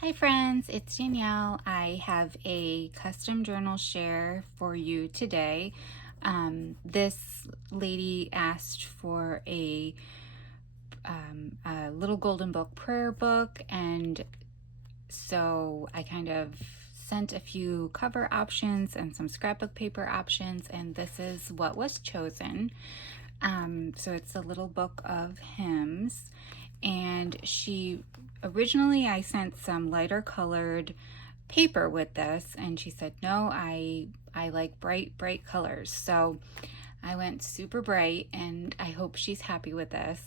Hi friends, it's Danielle. I have a custom journal share for you today. This lady asked for a little golden book prayer book, and so I kind of sent a few cover options and some scrapbook paper options, and this is what was chosen. So it's a little book of hymns, and originally I sent some lighter colored paper with this, and she said no, I like bright colors. So I went super bright, and I hope she's happy with this.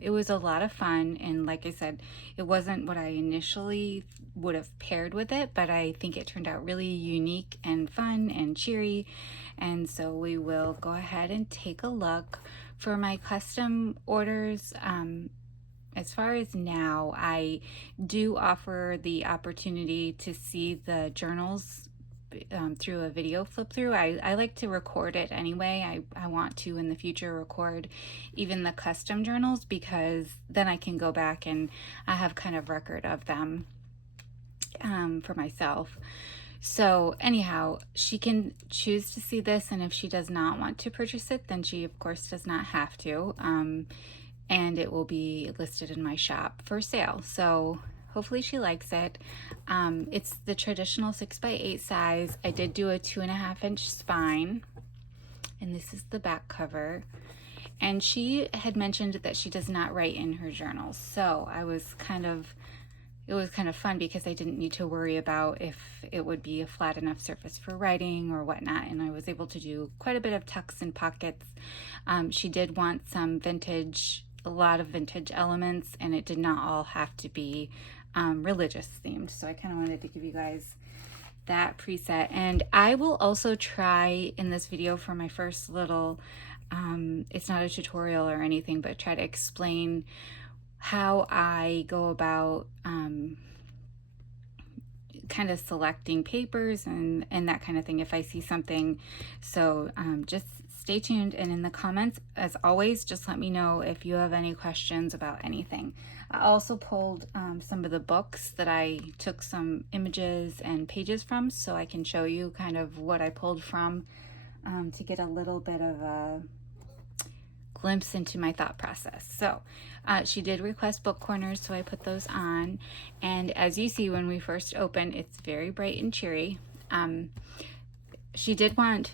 It was a lot of fun, and like I said, it wasn't what I initially would have paired with it, but I think it turned out really unique and fun and cheery. And so we will go ahead and take a look. For my custom orders, as far as now, I do offer the opportunity to see the journals through a video flip through. I like to record it anyway. I want to in the future record even the custom journals, because then I can go back and I have kind of record of them for myself. So anyhow, she can choose to see this, and if she does not want to purchase it, then she of course does not have to. And it will be listed in my shop for sale. So hopefully she likes it. It's the traditional 6x8 size. I did do a 2.5-inch spine, and this is the back cover. And she had mentioned that she does not write in her journals. So it was kind of fun because I didn't need to worry about if it would be a flat enough surface for writing or whatnot, and I was able to do quite a bit of tucks and pockets. She did want a lot of vintage elements, and it did not all have to be religious themed, so I kind of wanted to give you guys that preset. And I will also try in this video for my first little, it's not a tutorial or anything, but try to explain how I go about kind of selecting papers and that kind of thing if I see something. So just stay tuned, and in the comments, as always, just let me know if you have any questions about anything. I also pulled some of the books that I took some images and pages from, so I can show you kind of what I pulled from to get a little bit of a glimpse into my thought process. So she did request book corners, so I put those on. And as you see, when we first open, it's very bright and cheery. She did want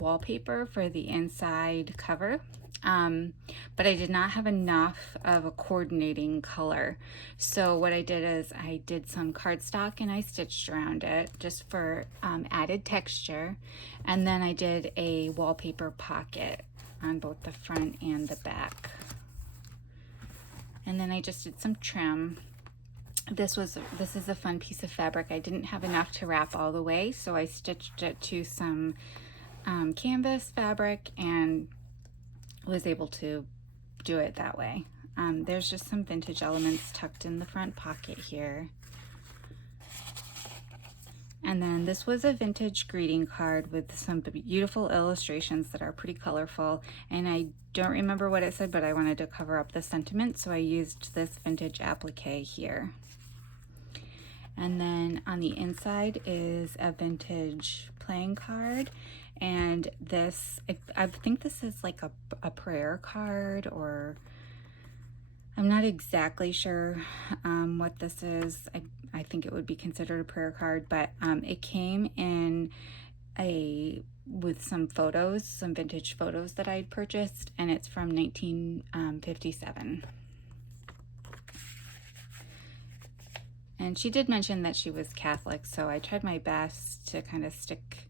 wallpaper for the inside cover, but I did not have enough of a coordinating color. So what I did is I did some cardstock and I stitched around it just for added texture. And then I did a wallpaper pocket on both the front and the back. And then I just did some trim. This is a fun piece of fabric. I didn't have enough to wrap all the way, so I stitched it to some canvas fabric and was able to do it that way. There's just some vintage elements tucked in the front pocket here. And then this was a vintage greeting card with some beautiful illustrations that are pretty colorful. And I don't remember what it said, but I wanted to cover up the sentiment, so I used this vintage applique here. And then on the inside is a vintage playing card. And this, I think this is like a prayer card, or I'm not exactly sure what this is. I think it would be considered a prayer card, but it came in with some photos, some vintage photos that I'd purchased, and it's from 1957. And she did mention that she was Catholic, so I tried my best to kind of stick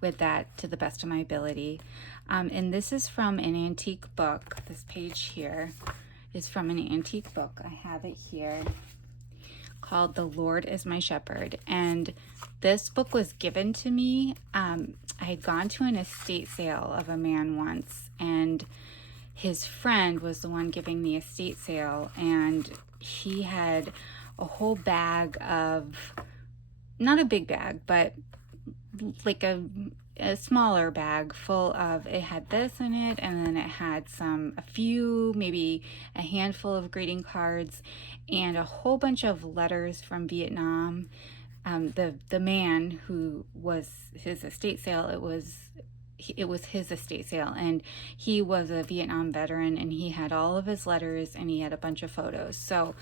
with that to the best of my ability. And this is from an antique book. This page here is from an antique book. I have it here, called The Lord is My Shepherd. And this book was given to me. I had gone to an estate sale of a man once, and his friend was the one giving the estate sale, and he had a whole bag of, not a big bag, but like a smaller bag full of, it had this in it, and then it had a few, maybe a handful of greeting cards and a whole bunch of letters from Vietnam. The man who was his estate sale, it was his estate sale, and he was a Vietnam veteran, and he had all of his letters and he had a bunch of photos. So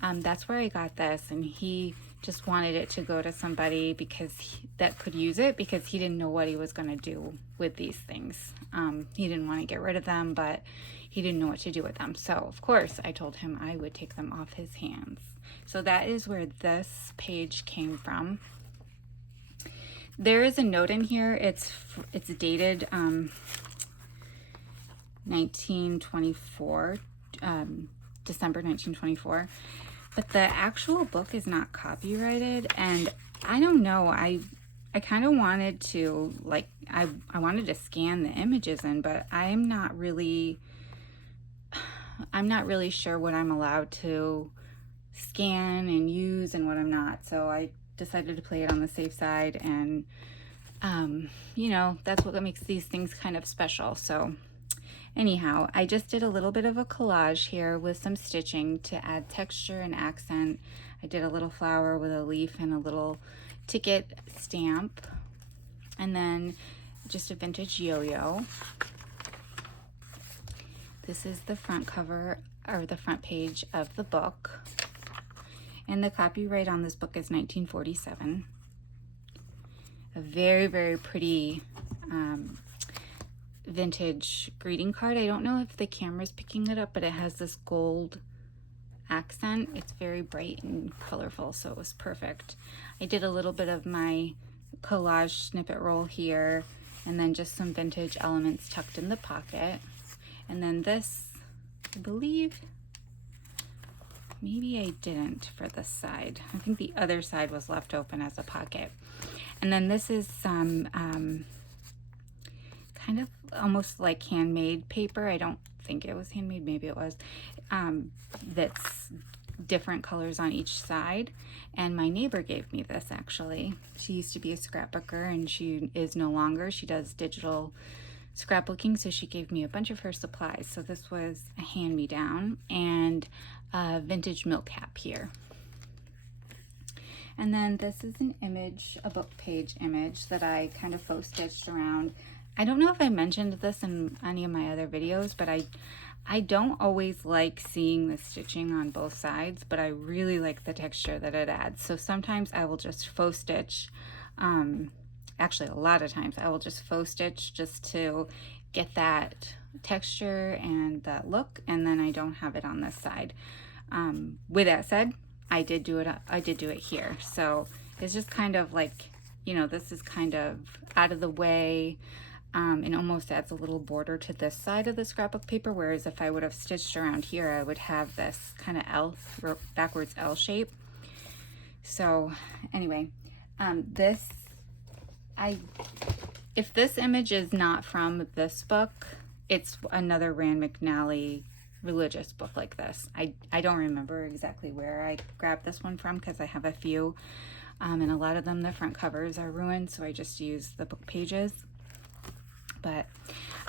that's where I got this, and he just wanted it to go to somebody that could use it, because he didn't know what he was going to do with these things. He didn't want to get rid of them, but he didn't know what to do with them. So of course I told him I would take them off his hands. So that is where this page came from. There is a note in here. It's dated 1924, December 1924. But the actual book is not copyrighted, and I don't know, I kind of wanted to, like, I wanted to scan the images in, but I'm not really sure what I'm allowed to scan and use and what I'm not. So I decided to play it on the safe side, and you know, that's what makes these things kind of special. So anyhow, I just did a little bit of a collage here with some stitching to add texture and accent. I did a little flower with a leaf and a little ticket stamp, and then just a vintage yo-yo. This is the front cover, or the front page of the book, and the copyright on this book is 1947. A very, very pretty vintage greeting card. I don't know if the camera's picking it up, but it has this gold accent. It's very bright and colorful, so it was perfect. I did a little bit of my collage snippet roll here, and then just some vintage elements tucked in the pocket. And then this, I believe, maybe I didn't for this side. I think the other side was left open as a pocket. And then this is some kind of almost like handmade paper. I don't think it was handmade, maybe it was. That's different colors on each side. And my neighbor gave me this, actually. She used to be a scrapbooker, and she is no longer. She does digital scrapbooking, so she gave me a bunch of her supplies. So this was a hand-me-down and a vintage milk cap here. And then this is an image, a book page image that I kind of faux stitched around. I don't know if I mentioned this in any of my other videos, but I don't always like seeing the stitching on both sides, but I really like the texture that it adds. So sometimes I will just faux stitch, actually a lot of times I will just faux stitch just to get that texture and that look, and then I don't have it on this side. With that said, I did do it here. So it's just kind of like, you know, this is kind of out of the way, and almost adds a little border to this side of the scrapbook paper, whereas if I would have stitched around here, I would have this kind of backwards L shape. So anyway, if this image is not from this book, it's another Rand McNally religious book like this. I don't remember exactly where I grabbed this one from, because I have a few, and a lot of them, the front covers are ruined, so I just use the book pages. But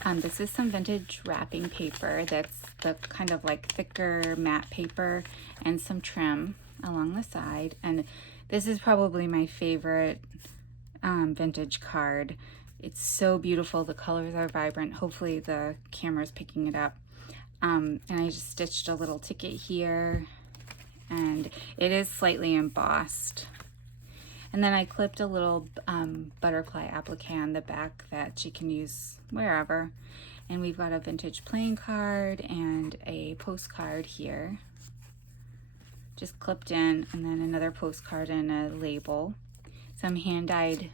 this is some vintage wrapping paper. That's the kind of like thicker matte paper, and some trim along the side. And this is probably my favorite vintage card. It's so beautiful. The colors are vibrant. Hopefully the camera's picking it up. And I just stitched a little ticket here, and it is slightly embossed. And then I clipped a little butterfly applique on the back that you can use wherever. And we've got a vintage playing card and a postcard here, just clipped in, and then another postcard and a label. Some hand-dyed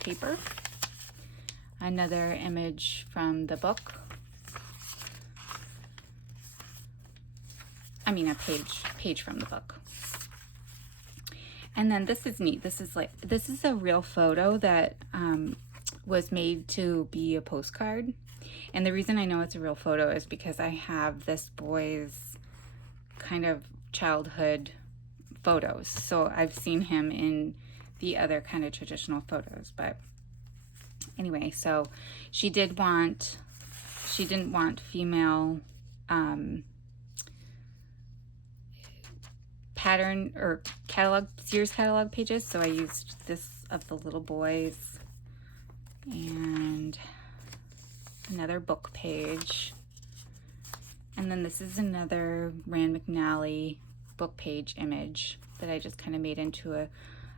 paper. Another image from the book. I mean a page from the book. And then this is neat. This is a real photo that was made to be a postcard. And the reason I know it's a real photo is because I have this boy's kind of childhood photos. So I've seen him in the other kind of traditional photos, but Anyway, so she didn't want female pattern or catalog, Sears catalog pages, so I used this of the little boys and another book page. And then this is another Rand McNally book page image that I just kind of made into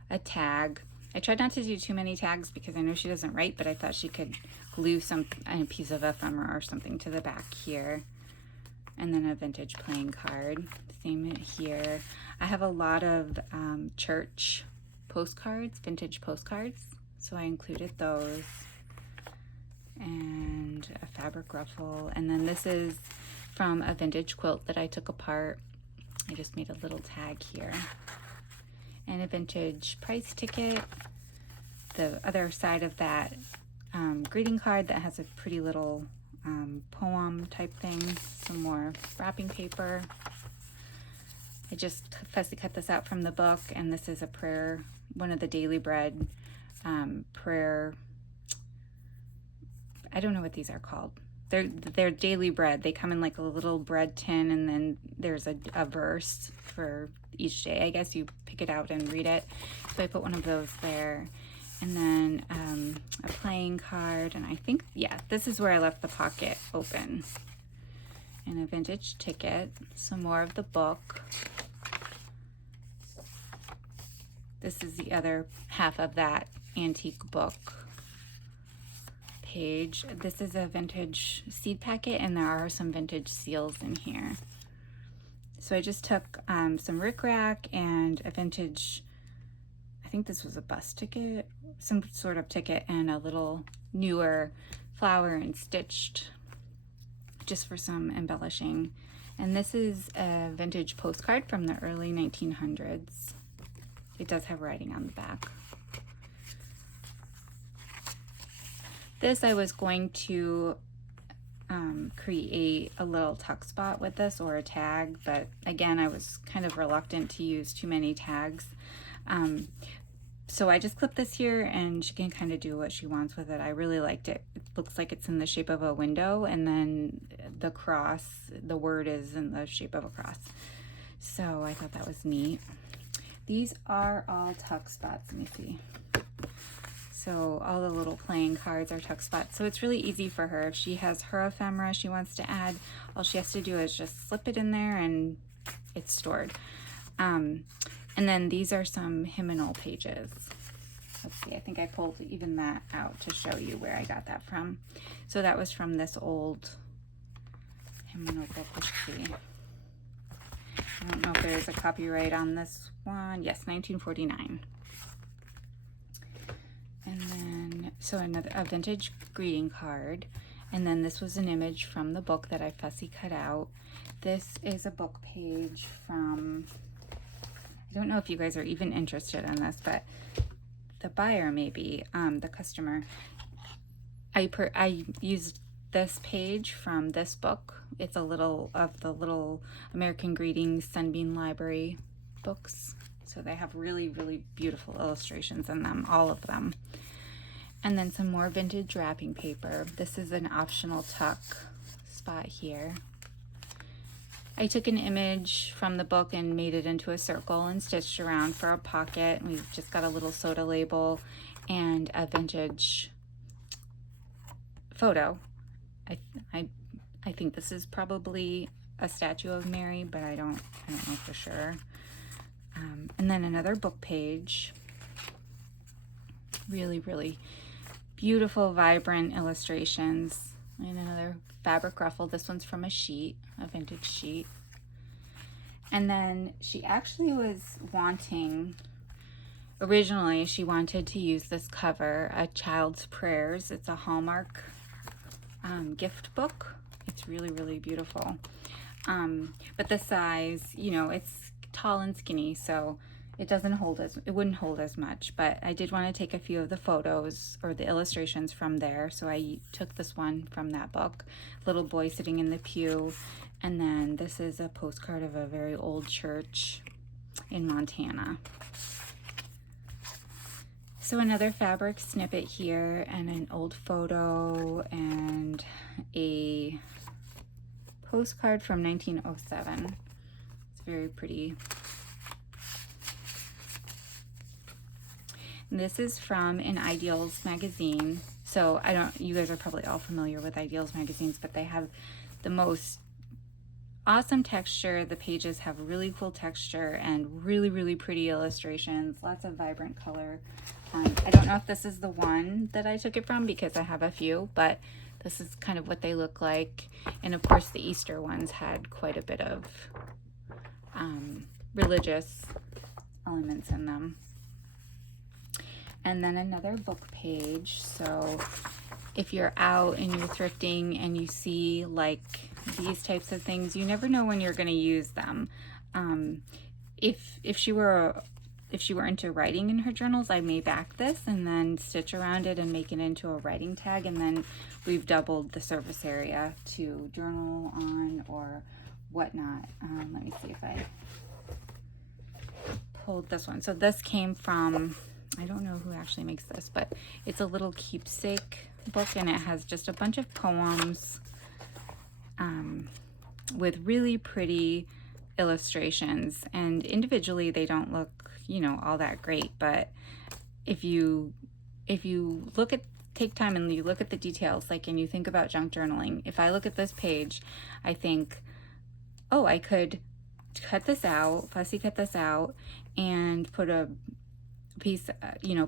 a tag. I tried not to do too many tags because I know she doesn't write, but I thought she could glue a piece of ephemera or something to the back here. And then a vintage playing card. Same here. I have a lot of church postcards, vintage postcards, so I included those. And a fabric ruffle. And then this is from a vintage quilt that I took apart. I just made a little tag here. And a vintage price ticket. The other side of that greeting card that has a pretty little poem type thing. Some more wrapping paper. I just fussy cut this out from the book, and this is a prayer, one of the Daily Bread prayer. I don't know what these are called. They're Daily Bread. They come in like a little bread tin, and then there's a verse for each day. I guess you pick it out and read it. So I put one of those there. And then a playing card, and I think, yeah, this is where I left the pocket open. And a vintage ticket, some more of the book. This is the other half of that antique book page. This is a vintage seed packet, and there are some vintage seals in here. So I just took some rickrack and a vintage, I think this was a bus ticket, some sort of ticket, and a little newer flower and stitched just for some embellishing. And this is a vintage postcard from the early 1900s. It does have writing on the back. This I was going to create a little tuck spot with this or a tag, but again, I was kind of reluctant to use too many tags. So I just clipped this here, and she can kind of do what she wants with it. I really liked it. It looks like it's in the shape of a window, and then the cross, the word is in the shape of a cross. So I thought that was neat. These are all tuck spots. Let me see. So all the little playing cards are tuck spots. So it's really easy for her. If she has her ephemera she wants to add, all she has to do is just slip it in there and it's stored. And then these are some hymnal pages. Let's see, I think I pulled even that out to show you where I got that from. So that was from this old hymnal book. Let's see. I don't know if there's a copyright on this one. Yes, 1949. And then, so a vintage greeting card. And then this was an image from the book that I fussy cut out. This is a book page from, I don't know if you guys are even interested in this, but the buyer maybe, the customer. I used this page from this book. It's a little of the little American Greetings Sunbeam Library books. So they have really, really beautiful illustrations in them, all of them. And then some more vintage wrapping paper. This is an optional tuck spot here. I took an image from the book and made it into a circle and stitched around for a pocket. We've just got a little soda label and a vintage photo. I think this is probably a statue of Mary, but I don't know for sure. And then another book page. Really, really beautiful, vibrant illustrations. And another fabric ruffle. This one's from a sheet, a vintage sheet. And then she actually was wanting, originally she wanted to use this cover, A Child's Prayers. It's a Hallmark gift book. It's really, really beautiful. But the size, you know, it's tall and skinny, so it wouldn't hold as much, but I did want to take a few of the photos or the illustrations from there. So I took this one from that book, little boy sitting in the pew. And then this is a postcard of a very old church in Montana. So another fabric snippet here, and an old photo, and a postcard from 1907. It's very pretty. And this is from an Ideals magazine. So you guys are probably all familiar with Ideals magazines, but they have the most awesome texture. The pages have really cool texture and really, really pretty illustrations, lots of vibrant color. I don't know if this is the one that I took it from because I have a few, but this is kind of what they look like. And of course the Easter ones had quite a bit of religious elements in them. And then another book page. So if you're out and you're thrifting and you see like these types of things, you never know when you're going to use them. If she were into writing in her journals, I may back this and then stitch around it and make it into a writing tag, and then we've doubled the surface area to journal on or whatnot. Let me see if I pulled this one. So this came from, I don't know who actually makes this, but it's a little keepsake book, and it has just a bunch of poems with really pretty illustrations, and individually they don't look, you know, all that great, but if you take time and you look at the details, like, and you think about junk journaling, if I look at this page, I think, oh, I could cut this out, fussy cut this out, and put a piece,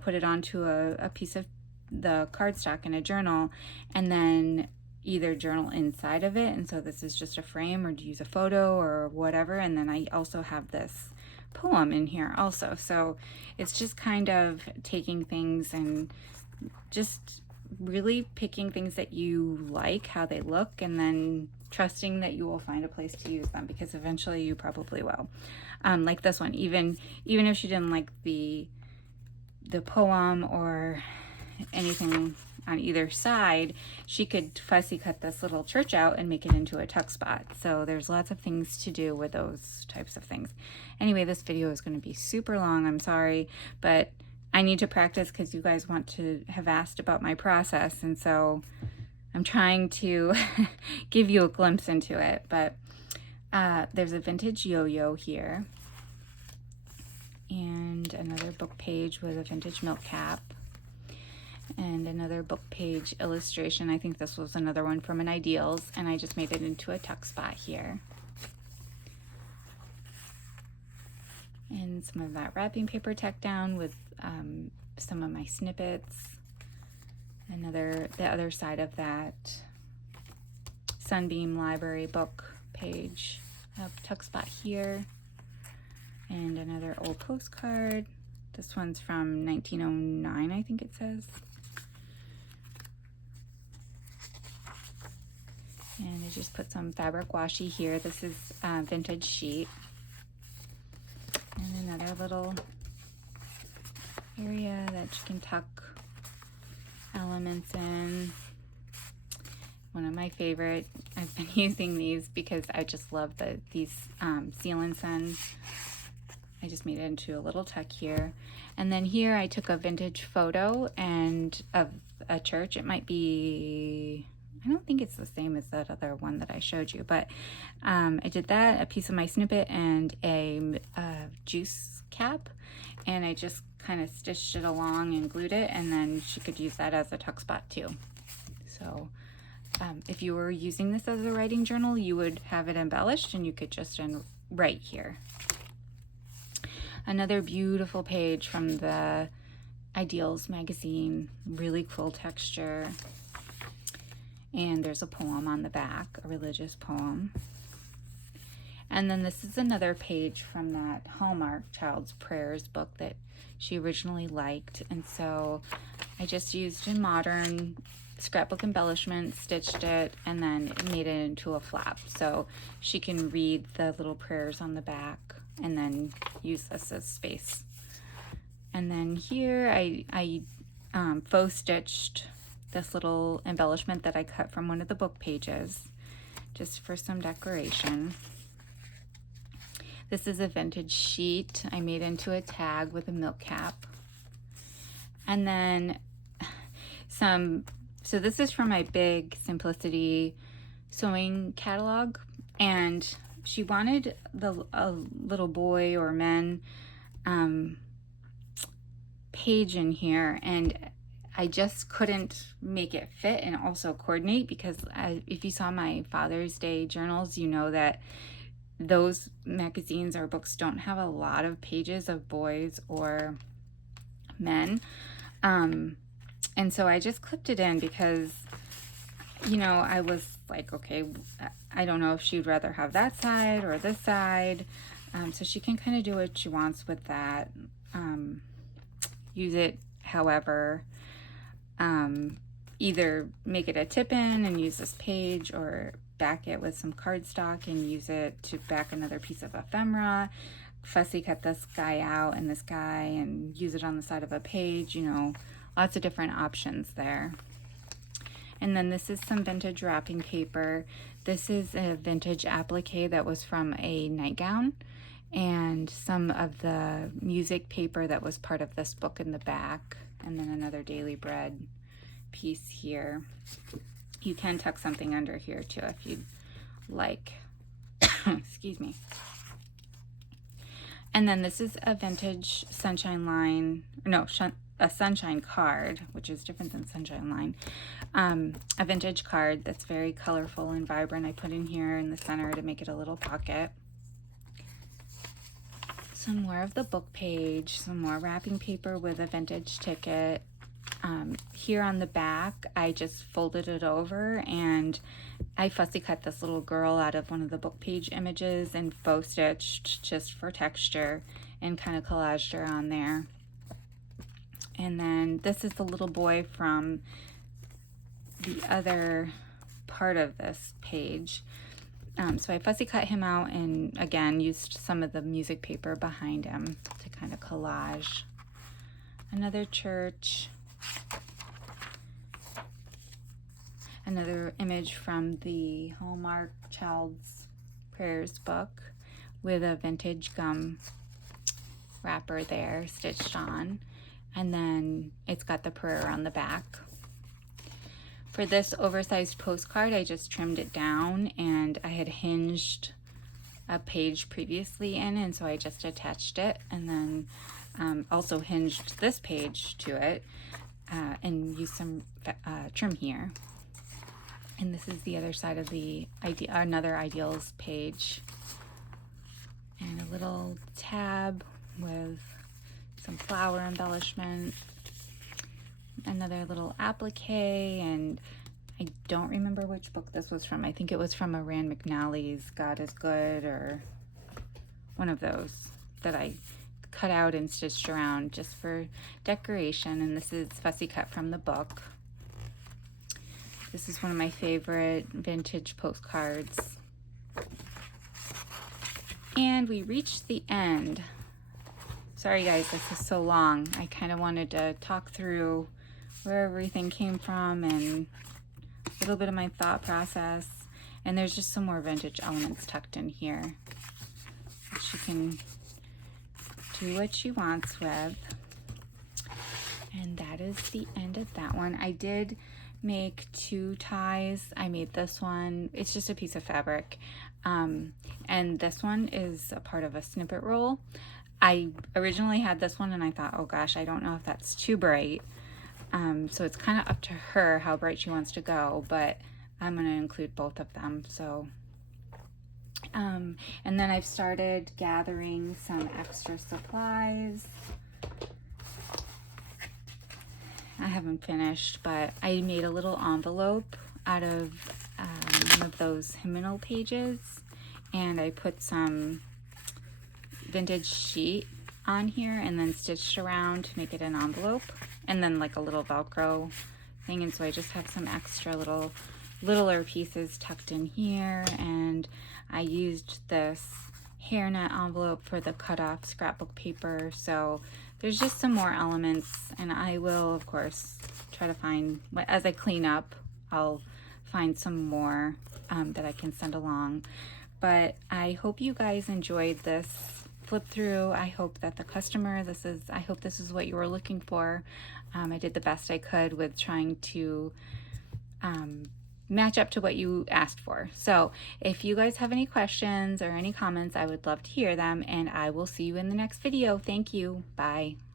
put it onto a piece of the cardstock in a journal, and then either journal inside of it, and so this is just a frame, or to use a photo or whatever, and then I also have this poem in here also. So it's just kind of taking things and just really picking things that you like, how they look, and then trusting that you will find a place to use them, because eventually you probably will. Like this one, even if she didn't like the poem or anything on either side, she could fussy cut this little church out and make it into a tuck spot. So there's lots of things to do with those types of things. Anyway, this video is going to be super long, I'm sorry, but I need to practice because you guys want to have asked about my process, and so I'm trying to give you a glimpse into it. But there's a vintage yo-yo here, and another book page with a vintage milk cap, and another book page illustration. I think this was another one from an Ideals, and I just made it into a tuck spot here. And some of that wrapping paper tacked down with some of my snippets. The other side of that Sunbeam Library book page, a tuck spot here, and another old postcard. This one's from 1909, I think it says. And I just put some fabric washi here. This is vintage sheet. And another little area that you can tuck elements in. One of my favorite, I've been using these because I just love these Seal and Son. I just made it into a little tuck here. And then here I took a vintage photo and of a church. It might be, I don't think it's the same as that other one that I showed you, but I did that, a piece of my snippet, and a juice cap, and I just kind of stitched it along and glued it, and then she could use that as a tuck spot too. So if you were using this as a writing journal, you would have it embellished, and you could just write here. Another beautiful page from the Ideals magazine, really cool texture. And there's a poem on the back, a religious poem. And then this is another page from that Hallmark Child's Prayers book that she originally liked. And so I just used a modern scrapbook embellishment, stitched it, and then made it into a flap. So she can read the little prayers on the back and then use this as space. And then here I faux stitched this little embellishment that I cut from one of the book pages, just for some decoration. This is a vintage sheet I made into a tag with a milk cap. And then so this is from my Big Simplicity sewing catalog, and she wanted a little boy or men page in here, and I just couldn't make it fit and also coordinate, because if you saw my Father's Day journals, you know that those magazines or books don't have a lot of pages of boys or men. And so I just clipped it in because, you know, I was like, okay, I don't know if she'd rather have that side or this side. So she can kind of do what she wants with that. Use it however, either make it a tip-in and use this page, or back it with some cardstock and use it to back another piece of ephemera. Fussy cut this guy out and this guy and use it on the side of a page, you know, lots of different options there. And then this is some vintage wrapping paper. This is a vintage applique that was from a nightgown, and some of the music paper that was part of this book in the back, and then another Daily Bread piece here. You can tuck something under here too if you'd like. Excuse me. And then this is a vintage sunshine line, no, a sunshine card, which is different than sunshine line. A vintage card that's very colorful and vibrant. I put in here in the center to make it a little pocket. Some more of the book page, some more wrapping paper with a vintage ticket. Here on the back, I just folded it over and I fussy cut this little girl out of one of the book page images and faux stitched just for texture and kind of collaged her on there. And then this is the little boy from the other part of this page. So I fussy cut him out and again used some of the music paper behind him to kind of collage. Another church. Another image from the Hallmark Child's Prayers book with a vintage gum wrapper there stitched on. And then it's got the prayer on the back. For this oversized postcard, I just trimmed it down, and I had hinged a page previously in, and so I just attached it, and then also hinged this page to it and used some trim here. And this is the other side of the another Ideals page, and a little tab with some flower embellishment. Another little applique, and I don't remember which book this was from. I think it was from a Rand McNally's God is Good, or one of those that I cut out and stitched around just for decoration. And this is fussy cut from the book. This is one of my favorite vintage postcards. And we reached the end. Sorry guys, this is so long. I kind of wanted to talk through where everything came from and a little bit of my thought process. And there's just some more vintage elements tucked in here. She can do what she wants with. And that is the end of that one. I did make 2 ties. I made this one. It's just a piece of fabric. And this one is a part of a snippet roll. I originally had this one and I thought, oh gosh, I don't know if that's too bright. So it's kind of up to her how bright she wants to go, but I'm going to include both of them. So, and then I've started gathering some extra supplies. I haven't finished, but I made a little envelope out of one of those hymnal pages, and I put some vintage sheet on here and then stitched around to make it an envelope, and then like a little Velcro thing. And so I just have some extra littler pieces tucked in here, and I used this hairnet envelope for the cut off scrapbook paper. So there's just some more elements, and I will of course try to find, as I clean up, I'll find some more that I can send along. But I hope you guys enjoyed this flip through. I hope that the customer, I hope this is what you were looking for. I did the best I could with trying to match up to what you asked for. So if you guys have any questions or any comments, I would love to hear them, and I will see you in the next video. Thank you. Bye.